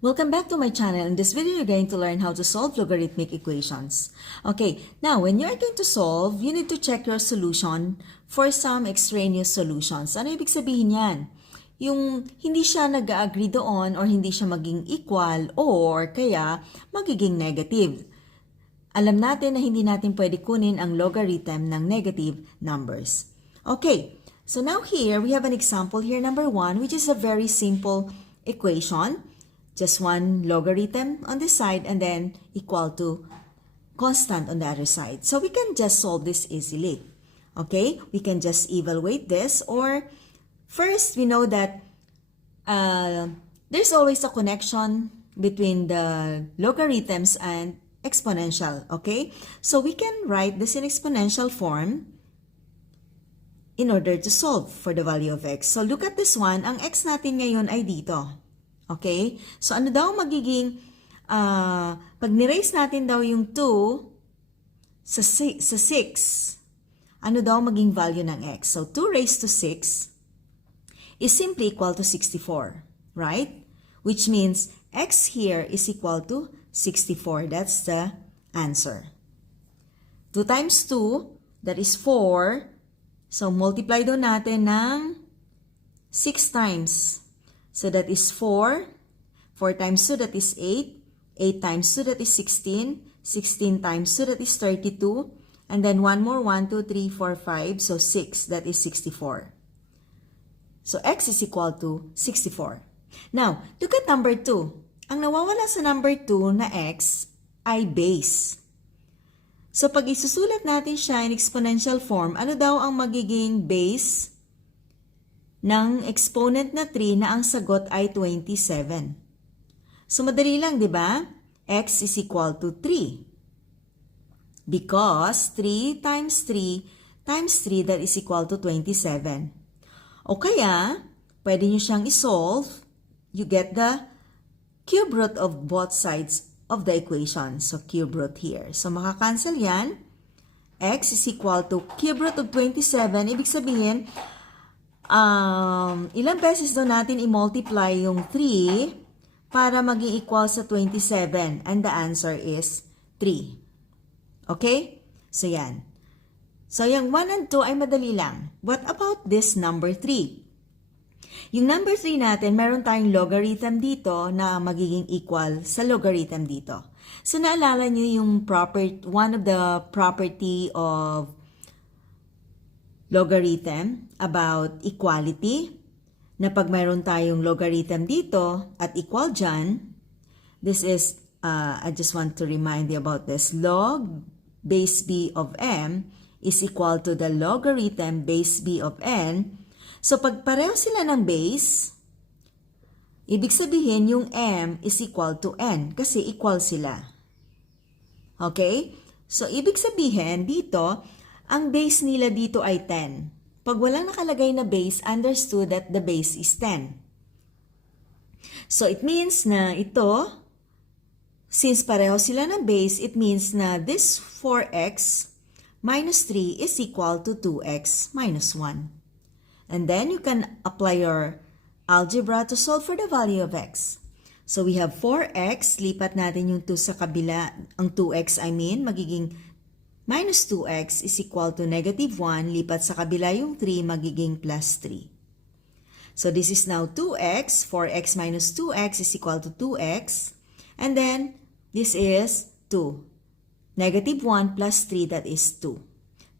Welcome back to my channel. In this video, you're going to learn how to solve logarithmic equations. Okay, now when you're going to solve, you need to check your solution for some extraneous solutions. Ano ibig sabihin yan? Yung hindi siya nag-agree doon or hindi siya maging equal or kaya magiging negative. Alam natin na hindi natin pwede kunin ang logarithm ng negative numbers. Okay, so now here, we have an example here, number 1, which is a very simple equation. Just one logarithm on this side and then equal to constant on the other side. So we can just solve this easily. Okay, we can just evaluate this, or first we know that there's always a connection between the logarithms and exponential. Okay, so we can write this in exponential form in order to solve for the value of x. So look at this one. Ang x natin ngayon ay dito. Okay? So, ano daw magiging, pag niraise natin daw yung 2 sa 6, ano daw maging value ng x? So, 2 raised to 6 is simply equal to 64, right? Which means x here is equal to 64. That's the answer. 2 times 2, that is 4. So, multiply daw natin ng 6 times. So that is 4. 4 times 2, that is 8. 8 times 2, that is 16. 16 times 2, that is 32. And then 1 more, 1, 2, 3, 4, 5. So 6, that is 64. So x is equal to 64. Now, look at number 2. Ang nawawala sa number 2 na x ay base. So pag isusulat natin siya in exponential form, ano daw ang magiging base ng exponent na 3 na ang sagot ay 27. So, madali lang, di ba? X is equal to 3. Because 3 times 3 times 3, that is equal to 27. O kaya, pwede nyo siyang isolve. You get the cube root of both sides of the equation. So, cube root here. So, makakancel yan. X is equal to cube root of 27. Ibig sabihin, ilang beses daw natin i-multiply yung 3 para maging equal sa 27. And the answer is 3. Okay? So, yan. So, yung 1 and 2 ay madali lang. What about this number 3? Yung number 3 natin, meron tayong logarithm dito na magiging equal sa logarithm dito. So, naalala nyo yung one of the property of logarithm about equality, na pag mayroon tayong logarithm dito at equal dyan, this is, I just want to remind you about this, log base b of m is equal to the logarithm base b of n. So pag pareho sila ng base, ibig sabihin yung m is equal to n kasi equal sila. Okay? So ibig sabihin dito, ang base nila dito ay 10. Pag walang nakalagay na base, understood that the base is 10. So, it means na ito, since pareho sila ng base, it means na this 4x minus 3 is equal to 2x minus 1. And then, you can apply your algebra to solve for the value of x. So, we have 4x, lipat natin yung 2 sa kabila, ang 2x magiging minus 2x is equal to negative 1, lipat sa kabila yung 3, magiging plus 3. So this is now 2x, 4x minus 2x is equal to 2x, and then this is 2. Negative 1 plus 3, that is 2.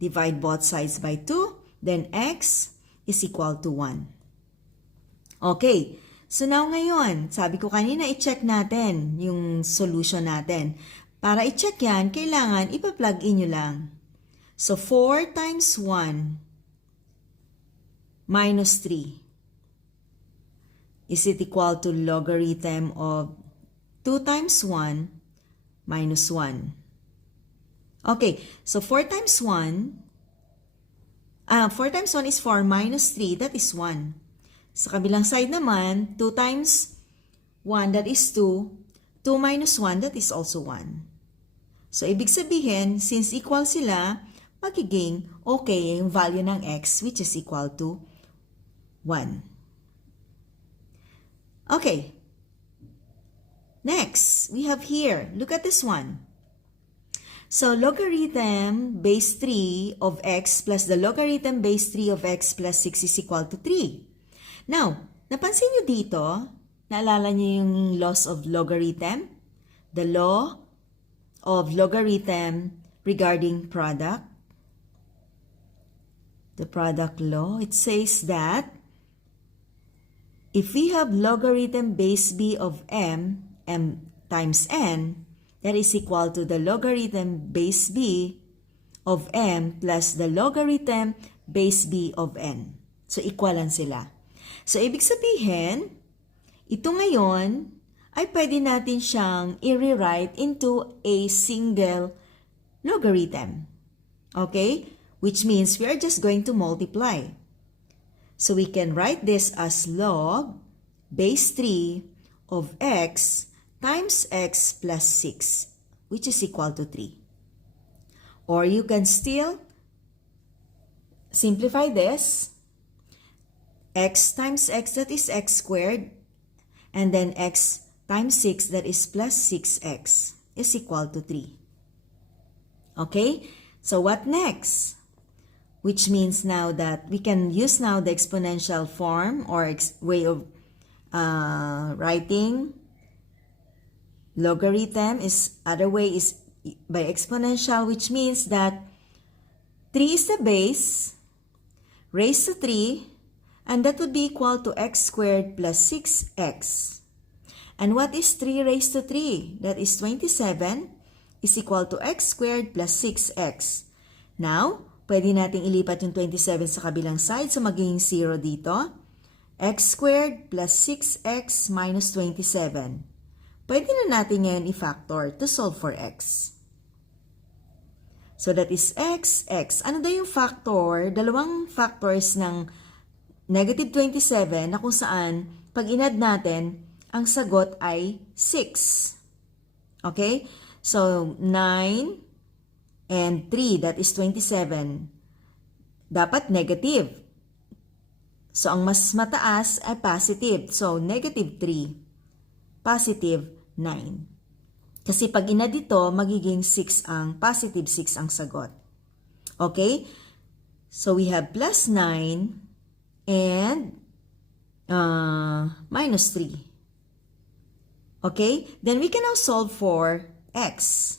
Divide both sides by 2, then x is equal to 1. Okay, so now ngayon, sabi ko kanina, i-check natin yung solution natin. Para i-check yan, kailangan ipa-plug in nyo lang. So, 4 times 1 minus 3. Is it equal to logarithm of 2 times 1 minus 1? Okay, so 4 times 1, 4 times 1 is 4 minus 3, that is 1. Sa kabilang side naman, 2 times 1, that is 2. 2 minus 1, that is also 1. So, ibig sabihin, since equal sila, magiging okay yung value ng x, which is equal to 1. Okay. Next, we have here, look at this one. So, logarithm base 3 of x plus the logarithm base 3 of x plus 6 is equal to 3. Now, napansin nyo dito, naalala nyo yung laws of logarithm? The law of logarithm regarding product. The product law, it says that if we have logarithm base b of m times n, that is equal to the logarithm base b of m plus the logarithm base b of n. So, equalan sila. So, ibig sabihin, ito ngayon ay pwede natin siyang i-rewrite into a single logarithm. Okay? Which means we are just going to multiply. So, we can write this as log base 3 of x times x plus 6, which is equal to 3. Or you can still simplify this. X times x, that is x squared, and then x times 6, that is plus 6x, is equal to 3. Okay? So what next? Which means now that we can use now the exponential form or way of writing logarithm. Other way is by exponential, which means that 3 is the base raised to 3, and that would be equal to x squared plus 6x. And what is 3 raised to 3? That is 27 is equal to x squared plus 6x. Now, pwede nating ilipat yung 27 sa kabilang side, so magiging 0 dito. X squared plus 6x minus 27. Pwede na natin ngayon i-factor to solve for x. So that is x, x. Ano daw yung factor? Dalawang factors ng negative 27 na kung saan pag inad natin, ang sagot ay 6. Okay? So, 9 and 3, that is 27. Dapat negative. So, ang mas mataas ay positive. So, negative 3, positive 9. Kasi pag inad dito, magiging 6 ang, positive 6 ang sagot. Okay? So, we have plus 9 and minus 3. Okay? Then we can now solve for x.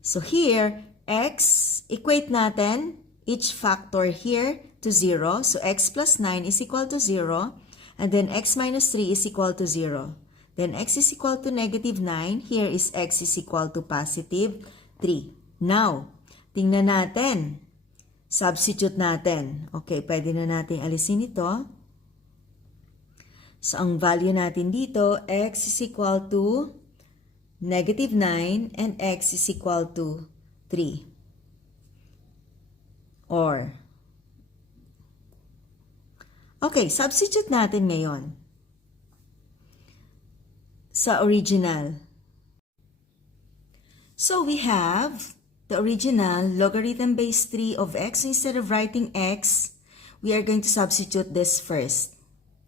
So here, x, equate natin each factor here to 0. So x plus 9 is equal to 0. And then x minus 3 is equal to 0. Then x is equal to negative 9. Here is x is equal to positive 3. Now, tingnan natin. Substitute natin. Okay, pwede na natin alisin ito. So, ang value natin dito, x is equal to negative 9 and x is equal to 3. Or, okay, substitute natin ngayon sa original. So, we have the original logarithm base 3 of x. Instead of writing x, we are going to substitute this first.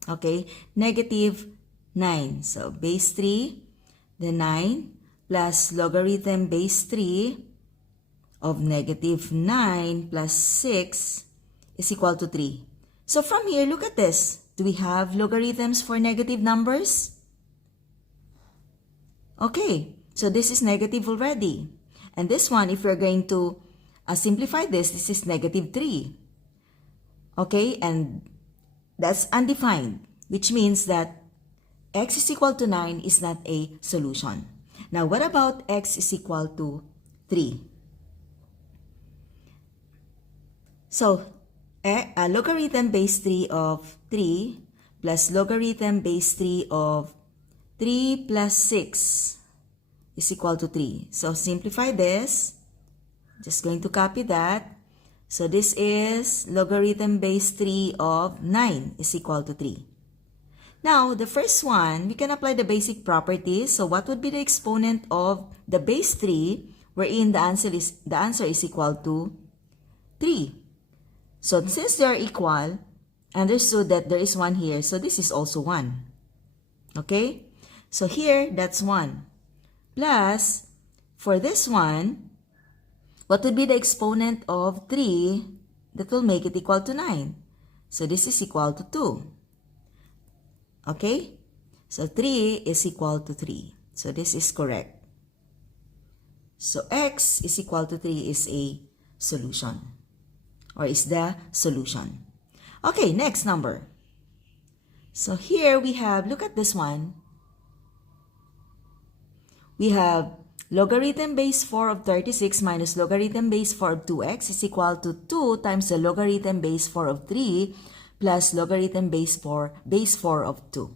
Okay, negative 9. So, base 3, the 9, plus logarithm base 3 of negative 9 plus 6 is equal to 3. So, from here, look at this. Do we have logarithms for negative numbers? Okay, so this is negative already. And this one, if we're going to simplify this is negative 3. Okay, and that's undefined, which means that x is equal to 9 is not a solution. Now, what about x is equal to 3? So, logarithm base 3 of 3 plus logarithm base 3 of 3 plus 6 is equal to 3. So, simplify this. Just going to copy that. So, this is logarithm base 3 of 9 is equal to 3. Now, the first one, we can apply the basic properties. So, what would be the exponent of the base 3 wherein the answer is equal to 3? So, since they are equal, understood that there is 1 here. So, this is also 1. Okay? So here, that's 1. Plus, for this one, what would be the exponent of 3 that will make it equal to 9? So this is equal to 2. Okay? So 3 is equal to 3. So this is correct. So x is equal to 3 is a solution, or is the solution. Okay, next number. So here we have, look at this one. We have logarithm base 4 of 36 minus logarithm base 4 of 2x is equal to 2 times the logarithm base 4 of 3 plus logarithm base 4 of 2.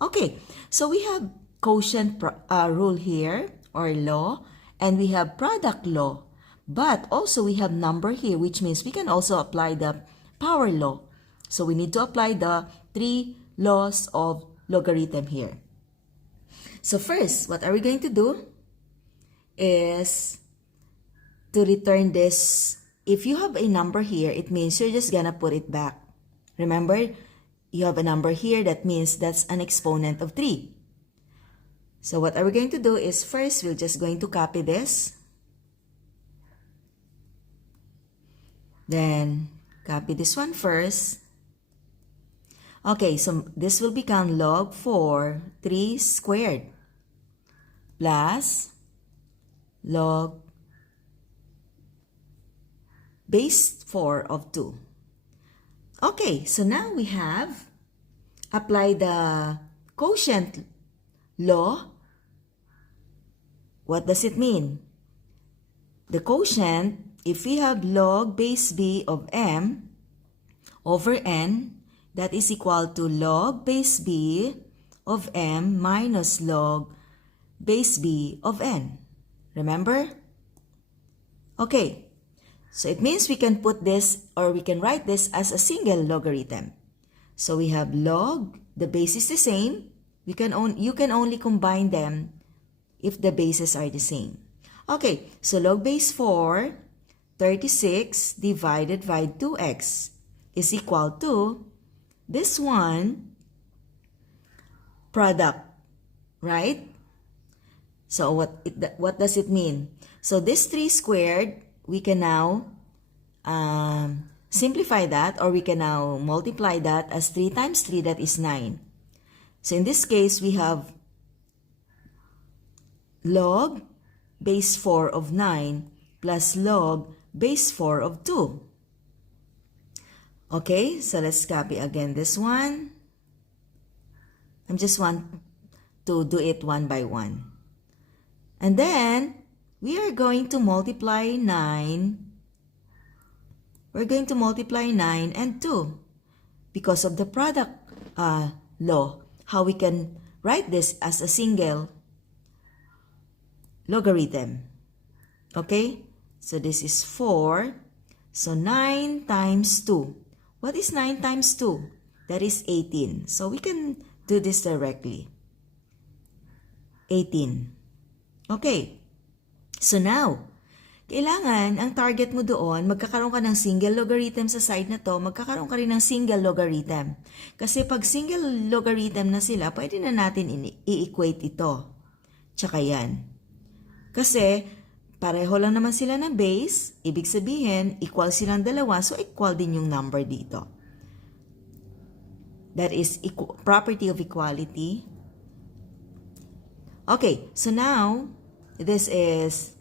Okay, so we have quotient rule here, or law, and we have product law. But also we have number here, which means we can also apply the power law. So we need to apply the 3 laws of logarithm here. So first, what are we going to do is to return this. If you have a number here, it means you're just gonna put it back. Remember, you have a number here, that means that's an exponent of 3. So what are we going to do is first, we're just going to copy this. Then copy this one first. Okay, so this will become log 4, 3 squared plus log base 4 of 2. Okay, so now we have applied the quotient law. What does it mean? The quotient, if we have log base b of m over n, that is equal to log base b of m minus log base b of n. Remember? Okay, so it means we can put this, or we can write this as a single logarithm. So we have log, the base is the same. You can only combine them if the bases are the same. Okay, so log base 4, 36 divided by 2x is equal to this one, product, right? So what does it mean? So this 3 squared, we can now simplify that, or we can now multiply that as 3 times 3, that is 9. So in this case, we have log base 4 of 9 plus log base 4 of 2. Okay, so let's copy again this one. I just want to do it one by one. And then, we are going to multiply 9. We're going to multiply 9 and 2 because of the product law. How we can write this as a single logarithm. Okay? So this is 4. So 9 times 2. What is 9 times 2? That is 18. So we can do this directly. 18. Okay. So now, kailangan, ang target mo doon, magkakaroon ka ng single logarithm sa side na to, magkakaroon ka rin ng single logarithm. Kasi pag single logarithm na sila, pwede na natin i-equate ito. Tsaka yan. Kasi, pareho lang naman sila ng base, ibig sabihin, equal silang dalawa, so equal din yung number dito. That is property of equality. Okay, so now, this is,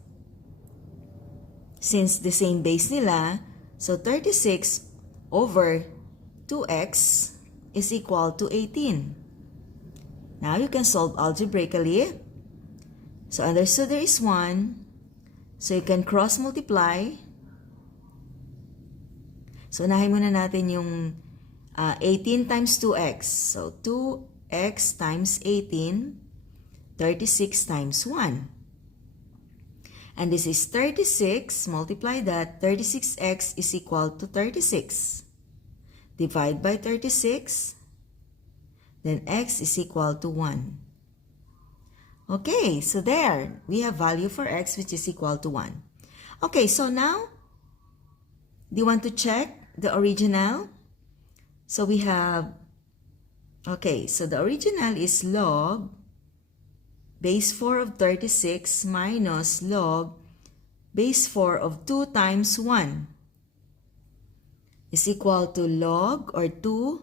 since the same base nila, so 36 over 2x is equal to 18. Now you can solve algebraically. So understood there is 1. So you can cross multiply. So unahin muna natin yung 18 times 2x. So 2x times 18, 36 times 1. And this is 36, multiply that, 36x is equal to 36. Divide by 36, then x is equal to 1. Okay, so there, we have value for x which is equal to 1. Okay, so now, do you want to check the original? So we have, okay, so the original is log base 4 of 36 minus log base 4 of 2 times 1 is equal to log or 2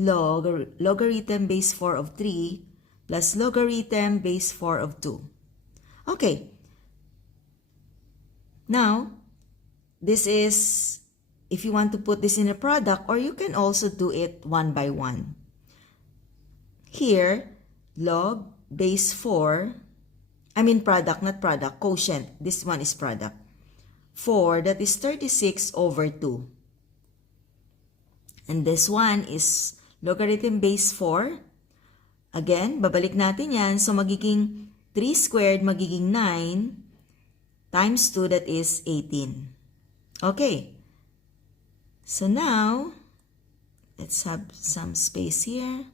log or logarithm base 4 of 3 plus logarithm base 4 of 2. Okay. Now, this is, if you want to put this in a product, or you can also do it one by one. Here, log base 4, product, not product, quotient. This one is product. 4, that is 36 over 2. And this one is logarithm base 4. Again, babalik natin yan. So, magiging 3 squared, magiging 9 times 2, that is 18. Okay. So, now, let's have some space here.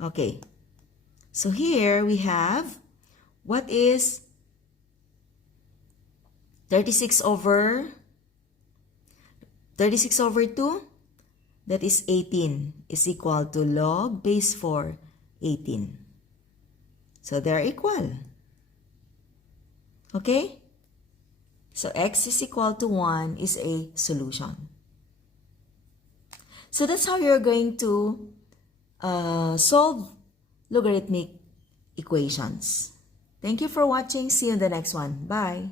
Okay. So, here we have, what is 36 over 2? That is 18 is equal to log base 4, 18. So, they're equal. Okay? So, x is equal to 1 is a solution. So, that's how you're going to solve logarithmic equations. Thank you for watching. See you in the next one. Bye.